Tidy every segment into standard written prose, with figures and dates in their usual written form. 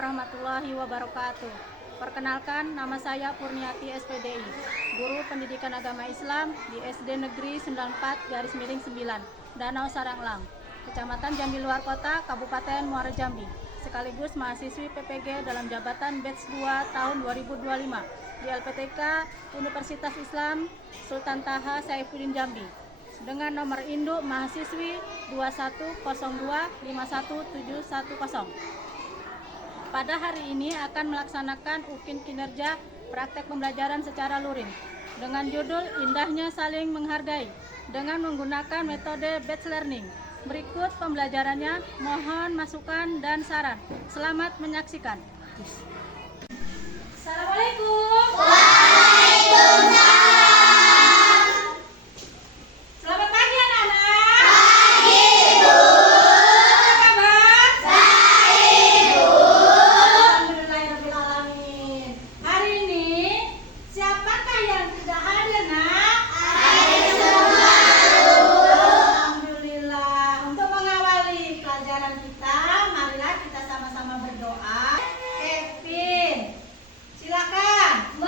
warahmatullahi wabarakatuh. Perkenalkan, nama saya Purniati SPDI, Guru Pendidikan Agama Islam di SD Negeri 94/9, Danau Saranglang, Kecamatan Jambi Luar Kota, Kabupaten Muara Jambi, sekaligus mahasiswi PPG dalam jabatan Batch 2 tahun 2025 di LPTK Universitas Islam Sultan Taha Saifuddin Jambi, dengan nomor induk mahasiswi 2102517110. Pada hari ini akan melaksanakan UKIN kinerja praktek pembelajaran secara luring dengan judul Indahnya Saling Menghargai dengan menggunakan metode batch learning. Berikut pembelajarannya, mohon masukan dan saran. Selamat menyaksikan. Assalamualaikum. Selamat pagi anak-anak. Pagi, Bu. Apa kabar? Baik, Bu. Alhamdulillahirrahmanirrahim. Hari ini siapakah yang tidak hadir, Nak? Hadir semua, Bu. Alhamdulillah. Untuk mengawali pelajaran kita, marilah kita sama-sama berdoa. Kevin, silakan.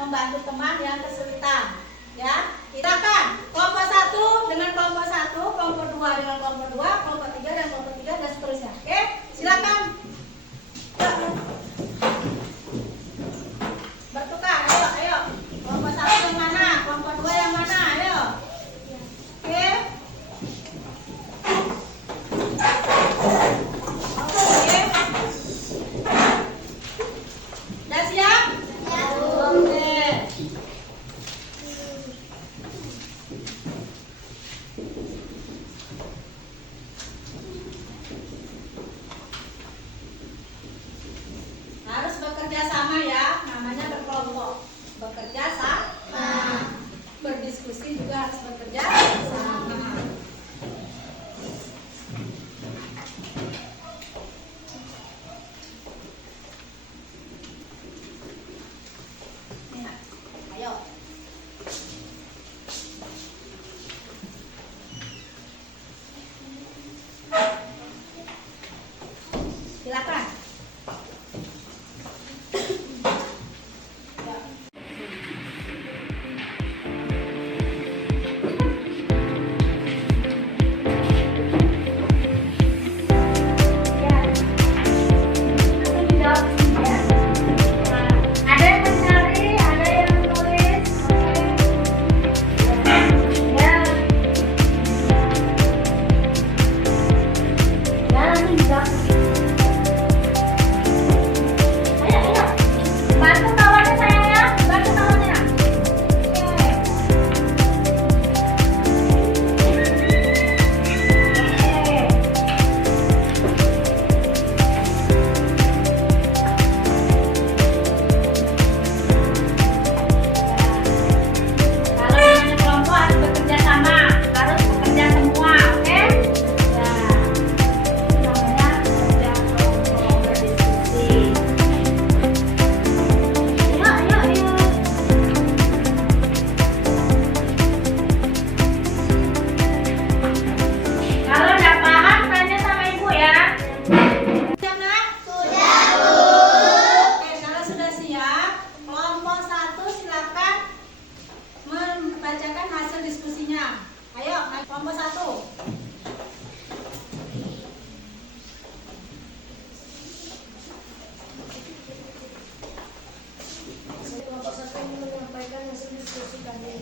membantu teman yang kesulitan. Ya, silakan kelompok 1 dengan kelompok 1, kelompok 2 dengan kelompok 2, kelompok 3 dan kelompok 3 dan seterusnya. Oke, silakan. Bertukar, ayo. Kelompok 1 yang mana? Kelompok 2 yang mana? Ayo. Oke. Oke. Udah siap? Oke. Harus bekerja sama ya, namanya berkelompok. Bekerja sama. Berdiskusi juga harus bekerja sama. Ayo. Silakan. Ada yang mencari, ada yang menulis. Ya. Ya, nanti juga. Ayo. Bantu kawannya sayang ya. Bantu kawannya. Oke. Kalau namanya kelompok harus bekerja sama, harus bekerja semua, oke? Ya, itu namanya kerja kelompok berdiskusi. Ayo. Kalau nggak paham, tanya sama ibu ya. Siap, Nak? Sudah, Bu. Oke, kalau sudah siap, kelompok 1 silakan membacakan hasil diskusinya. Ayo, kelompok 1. Kelompok 1 ingin menyampaikan hasil diskusi kami.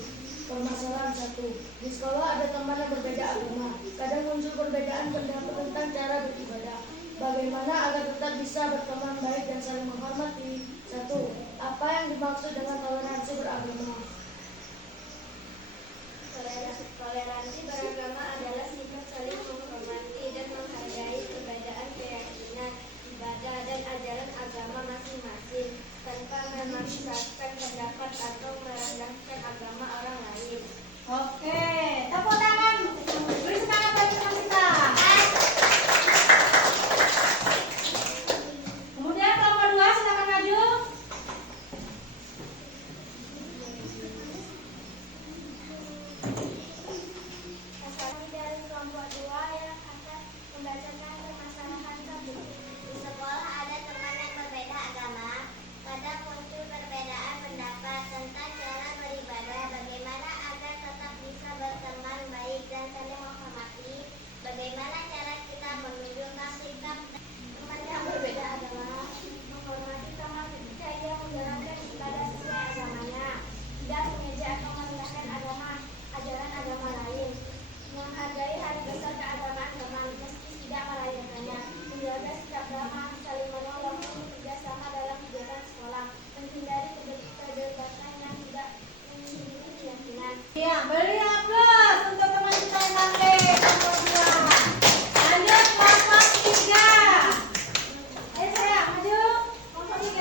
Permasalahan 1. Di sekolah ada teman yang berbeda agama. Kadang muncul perbedaan pendapat tentang cara beribadah. Bagaimana agar tetap bisa berteman baik dan saling menghormati? 1. Apa yang dimaksud dengan toleransi beragama? Toleransi beragama adalah sikap saling menghormati dan menghargai perbedaan keyakinan, ibadah, dan ajaran agama masing-masing tanpa memaksakan pendapat atau merendahkan agama orang lain. Oke, tepuk tangan. Beri semangat bagi teman kita. Kemudian kelompok 2 silakan maju. Kami dari kelompok 2 yang akan membacakan permasalahan 1. Di sekolah ada teman yang berbeda agama. Kadang muncul perbedaan pendapat tentang cara beribadah. Bagaimana agar tetap bisa berteman baik dan saling menghormati? Bagaimana cara kita menunjukkan sikap teman yang berbeda agama? Menghormati teman ketika ia menjalankan ibadah sesuai agamanya. Tidak mengejek atau merendahkan ajaran agama lain. Menghargai hari besar keagamaan teman meski tidak merayakannya. Menjaga sikap ramah, saling menolong, bekerja sama dalam kegiatan sekolah. Menghindari perdebatan yang tidak menyinggung keyakinan. Ya, beri aplaus untuk teman kita yang cantik. Kelompok 2. Lanjut kelompok 3. Ayo saya maju. Kelompok 3.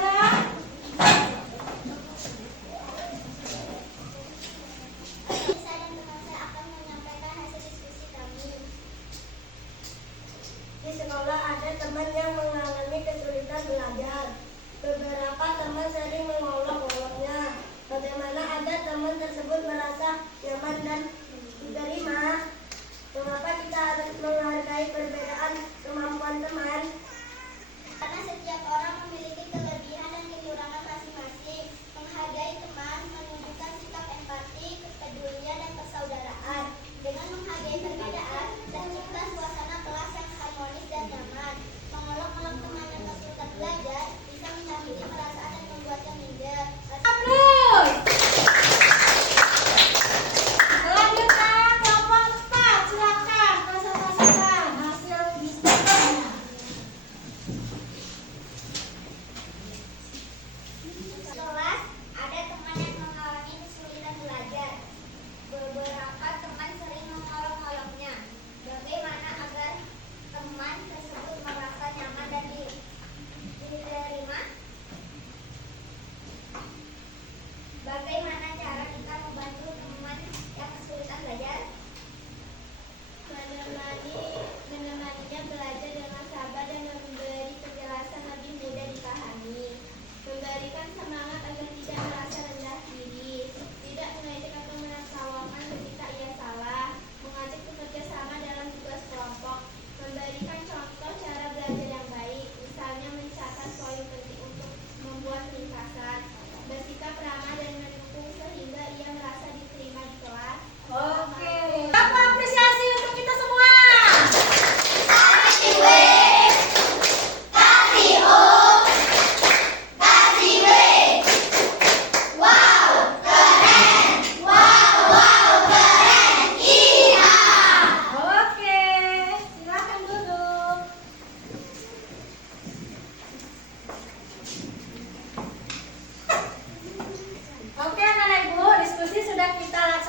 Saya dan teman saya akan menyampaikan hasil diskusi kami. Di sekolah ada teman yang mengalami kesulitan belajar. Beberapa teman sering mengolok-oloknya. Bagaimana agar teman tersebut merasa nyaman dan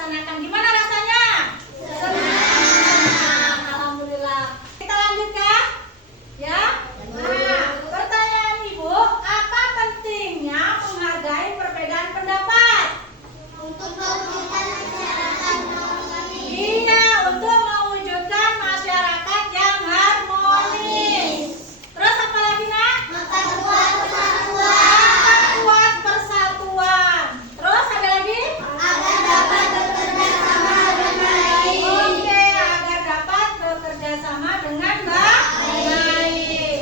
dilaksanakan. Gimana rasanya? Senang. Alhamdulillah. Kita lanjutkan? Ya? Nah, pertanyaan Ibu, apa pentingnya menghargai perbedaan pendapat? Untuk mewujudkan masyarakat harmonis. Iya, untuk mewujudkan masyarakat yang harmonis. Terus apa lagi, Nak? Memperkuat persatuan Memperkuat persatuan. Terus ada lagi? agar dapat bekerja sama dengan baik. Oke, agar dapat bekerja sama dengan baik.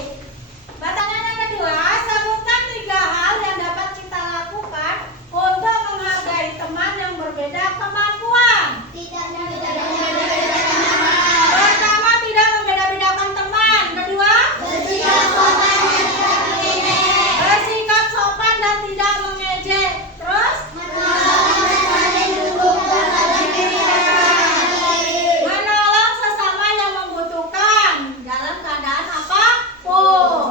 Pertanyaan yang kedua, sebutkan 3 hal yang dapat kita lakukan untuk menghargai teman yang berbeda kemampuan. Tidak membeda-bedakan teman. Pertama, tidak membeda-bedakan teman. Kedua, Bersikap sopan dan tidak mengejek. bersikap sopan dan tidak mengejek. Terus, Menolong dan saling dukung dalam kegiatan. menolong sesama yang membutuhkan dalam keadaan apapun.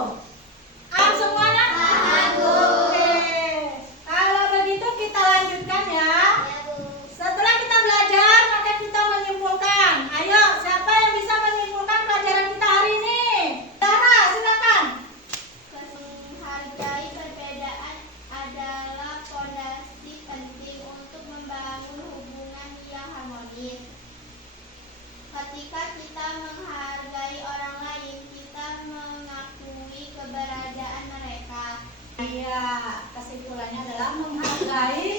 Paham semuanya? Paham, Bu. Oke. Kalau begitu kita lanjutkan ya. Ya, Bu. Setelah kita belajar, maka kita menyimpulkan. Ayo, siapa yang bisa menyimpulkan pelajaran kita hari ini? Sarah, silakan. Menghargai perbedaan adalah fondasi penting untuk membangun hubungan yang harmonis. Ketika kita menghargai orang lain, kita mengakui keberadaan mereka. Iya, kesimpulannya adalah menghargai